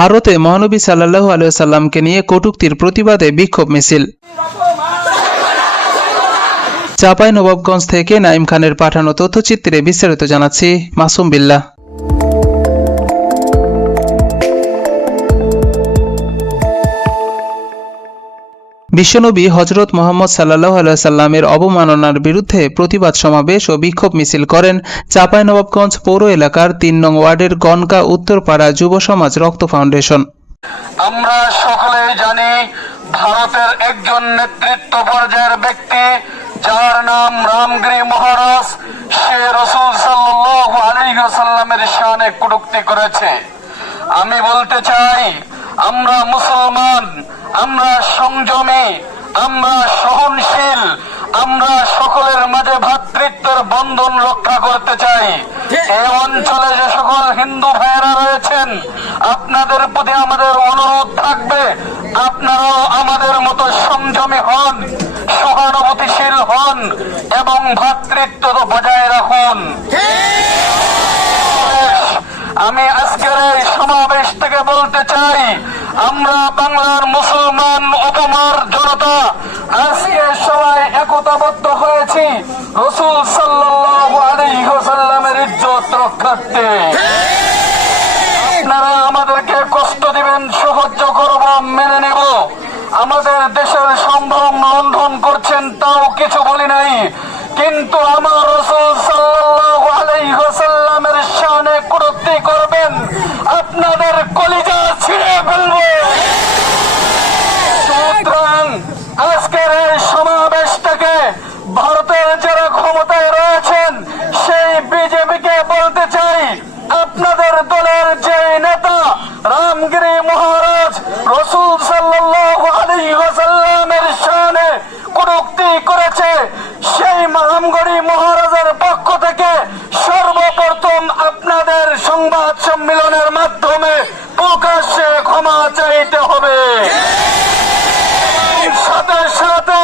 ভারতে মহানবী সাল্লাল্লাহু আলাইহি ওয়াসাল্লামকে নিয়ে কটূক্তির প্রতিবাদে বিক্ষোভ মিছিল। চাঁপাইনবাবগঞ্জ থেকে নাঈম খানের পাঠানো তথ্যচিত্রে বিস্তারিত জানাচ্ছি মাসুম বিল্লাহ। বিশ্বনবী হযরত মুহাম্মদ সাল্লাল্লাহু আলাইহি ওয়াসাল্লামের অবমাননার বিরুদ্ধে প্রতিবাদ সমাবেশ ও বিক্ষোভ মিছিল করেন চাঁপাইনবাবগঞ্জ পৌর এলাকার ৩ নং ওয়ার্ডের গনকা উত্তরপাড়া যুব সমাজ রক্ত ফাউন্ডেশন। আমরা সকলেই জানি ভারতের একজন নেতৃত্ব পর্যায়ের ব্যক্তি যার নাম রামগিরি মহারাজ, সে রাসূল সাল্লাল্লাহু আলাইহি ওয়াসাল্লামের শানে কটূক্তি করেছে। আমি বলতে চাই, আমরা মুসলমান, আমরা সংযমী, আমরা সহনশীল, আমরা সকলের মাঝে ভ্রাতৃত্বের বন্ধন রক্ষা করতে চাই। এই অঞ্চলে যে সকল হিন্দু ভাইয়েরা রয়েছেন, আপনাদের প্রতি আমাদের অনুরোধ থাকবে, আপনারাও আমাদের মতো সংযমী হন, সহানুভূতিশীল হন এবং ভ্রাতৃত্ব বজায় রাখুন। আমি আজকের এই সমাবেশ থেকে বলতে চাই, আমরা বাংলার মুসলমান উপমার জনতা আজকে সবাই একতাবদ্ধ হয়েছি রাসূল সাল্লাল্লাহু আলাইহি ওয়াসাল্লামের ইজ্জত রক্ষার্থে। আপনারা আমাদেরকে কষ্ট দিবেন, সহ্য করব, মেনে নেব। আমাদের দেশের সম্ভ্রম লঙ্ঘন করছেন, তাও কিছু বলি নাই, কিন্তু আমার রাসূল সাল্লাল্লাহু আলাইহি ওয়াসাল্লামের শানে কটূক্তি করবেন, আপনাদের কলিজা ছিঁড়ে ফেলব। সুতরাং আজকের এই সমাবেশ থেকে ভারতের যারা ক্ষমতায় রয়েছেন সেই বিজেপিকে বলতে চাই, আপনাদের দলের যে নেতা রামগিরি মহারাজ রাসূল সাল্লাল্লাহু আলাইহি ওয়াসাল্লামের শানে কটূক্তি করেছে, সেই রামগিরি মহারাজের পক্ষ থেকে সর্বপ্রথম আপনাদের সংবাদ সম্মেলনের মাধ্যমে প্রকাশ্যে ক্ষমা চাইতে হবে। সাথে সাথে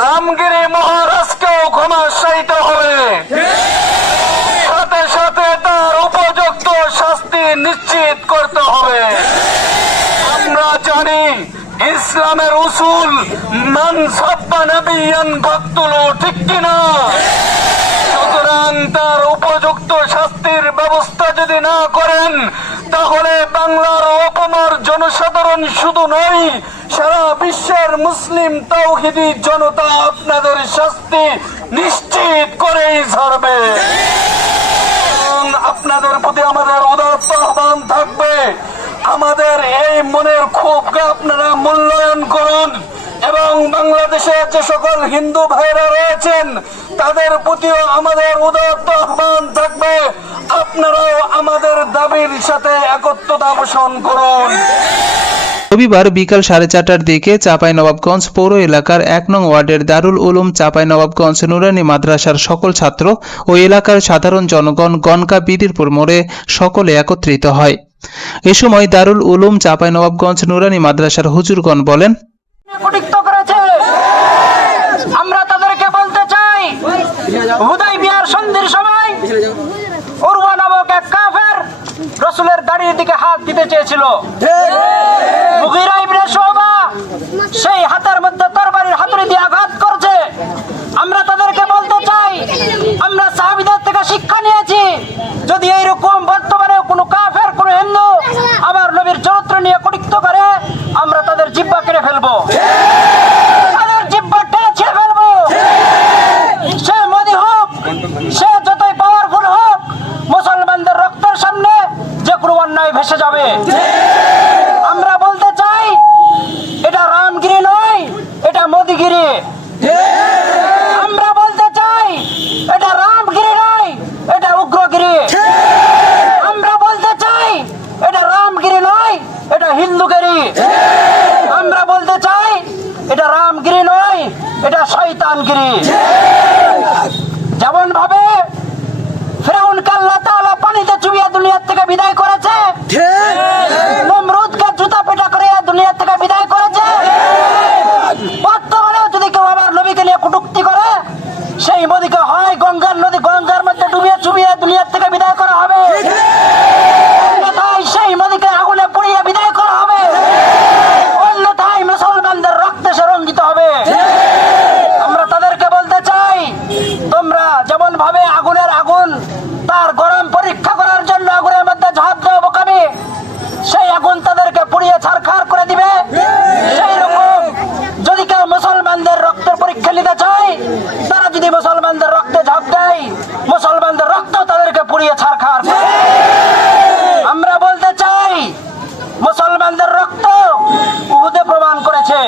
রামগিরি মহারাজকেও ক্ষমা চাইতে হবে। সাথে সাথে তার উপযুক্ত শাস্তি নিশ্চিত করতে হবে। আমরা জানি ইসলামের উসুল মান সাব্বা নাবিয়ান ফাকতুলু, ঠিক কিনা? সুতরাং তার উপযুক্ত শাস্তির ব্যবস্থা যদি না করেন, তাহলে বাংলার অপমার জনসাধারণ শুধু নয়, সারা বিশ্বের মুসলিম তাওহীদি জনতা আপনাদের শাস্তি নিশ্চিত করেই ছাড়বে। আপনাদের প্রতি আমাদের উদাত্ত আহ্বান থাকবে, আমাদের এই মনের ক্ষোভকে আপনারা মূল্যায়ন করুন এবং বাংলাদেশে যে সকল হিন্দু ভাইরা রয়েছেন তাদের প্রতিও আমাদের উদাত্ত আহ্বান থাকবে, আপনারাও আমাদের দাবির সাথে একত্রতা পোষণ করুন। রবিবার বিকাল 4:30টার দিকে চাঁপাইনবাবগঞ্জ পৌর এলাকার 1 নং ওয়ার্ডের দারুল উলুম চাঁপাইনবাবগঞ্জ নুরানি মাদ্রাসার সকল ছাত্র ও এলাকার সাধারণ জনগণ গনকা বিদিরপুর মোড়ে সকলে একত্রিত হয়। এ সময় দারুল উলুম চাঁপাইনবাবগঞ্জ নুরানি মাদ্রাসার হুজুরগণ বলেন, আমরা তাদেরকে বলতে চাই, হুদাইবিয়ার সন্ধির সময় উরওয়া নামক এক কাফের রাসূলের দাড়ির দিকে হাত দিতে চেয়েছিল। মুগীরা ইবনে শুবা সেই হাতের মধ্যে তরবারির হাতুড়ি দিয়ে আঘাত করছে। আমরা তাদেরকে বলতে চাই, আমরা সাহাবীদের থেকে শিক্ষা নিয়েছি, যদি এইরকম বর্তমানে কোনো কাফের, কোনো হিন্দু আমার নবীর চরিত্র নিয়ে কটূক্তি করে, আমরা তাদের জিহ্বা কেটে ফেলবো, তাদের জিহ্বা টেনে ছিঁড়ে ফেলবো। সে মোদি হোক, সে যতই পাওয়ারফুল হোক, মুসলমানদের রক্তের সামনে যে কোনো অন্যায় ভেসে যাবে। আমরা বলতে চাই, এটা রামগিরি নয়, এটা মোদিগিরি। আমরা বলতে চাই, এটা রামগিরি নয়, এটা উগ্রগিরি। আমরা বলতে চাই, এটা রামগিরি নয়, এটা হিন্দুগিরি। আমরা বলতে চাই, এটা রামগিরি নয়, এটা শয়তানগিরি। যেমন ভাবে ফিরআউনকে আল্লাহ তাআলা পানিতে চুবিয়ে দুনিয়া থেকে বিদায় করেছে, নমরুদকে জুতা পেটা করে দুনিয়া থেকে বিদায় করেছে, বর্তমানে যদি কেউ আবার নবীকে নিয়ে কটূক্তি করে, সেই মোদিকে হয় গঙ্গার নদী, গঙ্গার মধ্যে ডুবিয়ে চুবিয়ে দুনিয়া থেকে বিদায় করা হবে, সেই মোদিকে আগুনে পুড়িয়ে বিদায় তার গরম পরীক্ষা করার জন্য আগুনের মধ্যে ঝাঁপ দেওয়া বোকামি, সেই আগুন তাদেরকে পুড়িয়ে ছারখার করে দিবে। সেই রকম যদি কেউ মুসলমানদের রক্তের পরীক্ষা নিতে চায়, তারা যদি মুসলমানদের রক্তে ঝাঁপ দেয়, মুসলমানদের রক্ত তাদেরকে পুড়িয়ে ছারখার করে। আমরা বলতে চাই, মুসলমানদের রক্ত উহুদে প্রমাণ করেছে।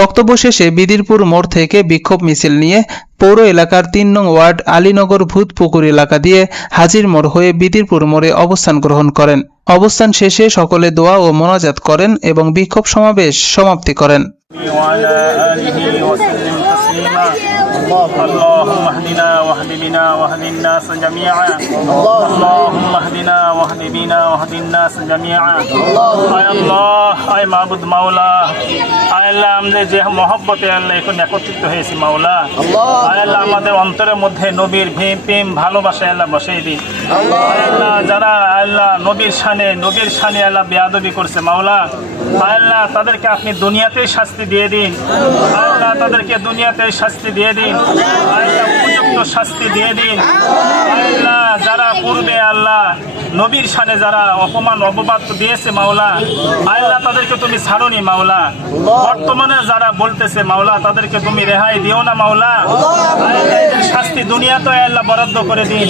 বক্তব্য শেষে বিদিরপুর মোড় থেকে বিক্ষোভ মিছিল নিয়ে পৌর এলাকার ৩ নং ওয়ার্ড আলীনগর ভূতপুকুর এলাকা দিয়ে হাজির মোড় হয়ে বিদিরপুর মোড়ে অবস্থান গ্রহণ করেন। অবস্থান শেষে সকলে দোয়া ও মোনাজাত করেন এবং বিক্ষোভ সমাবেশ সমাপ্তি করেন। وعلى آله وسلم تسليما اللهم اهدنا واهد بنا واهد الناس جميعا اللهم اهدنا واهد بنا واهد الناس جميعا আয় আল্লাহ, আয় মাবুদ মাওলা, আয় আল্লাহ, আমরা যে মহব্বতে আল্লাহ এখন একত্রিত হয়েছি মাওলা, আয় আল্লাহ, আমাদের অন্তরের মধ্যে নবীর প্রেম ভালোবাসা আল্লাহ বসাই দিন। আয় আল্লাহ, যারা আল্লাহ নবীর শানে আল্লাহ বেয়াদবি করছে মাওলা, আয় আল্লাহ, তাদেরকে আপনি দুনিয়াতেই শাস্তি দিয়ে দিন। আল্লাহ, তাদেরকে দুনিয়াতে শাস্তি দিয়ে দিন। আল্লাহ, উপযুক্ত শাস্তি দিয়ে দিন। আল্লাহ, যারা পূর্বে আল্লাহ নবীর শানে যারা অপবাদ দিয়েছে মাওলা, আল্লাহ, তাদেরকে তুমি ছাড়োনি মাওলা। বর্তমানে যারা বলতেছে মাওলা, তাদেরকে তুমি রেহাই দিও না মাওলা। আল্লাহ, এদের শাস্তি দুনিয়াতে আল্লাহ বরাদ্দ করে দিন।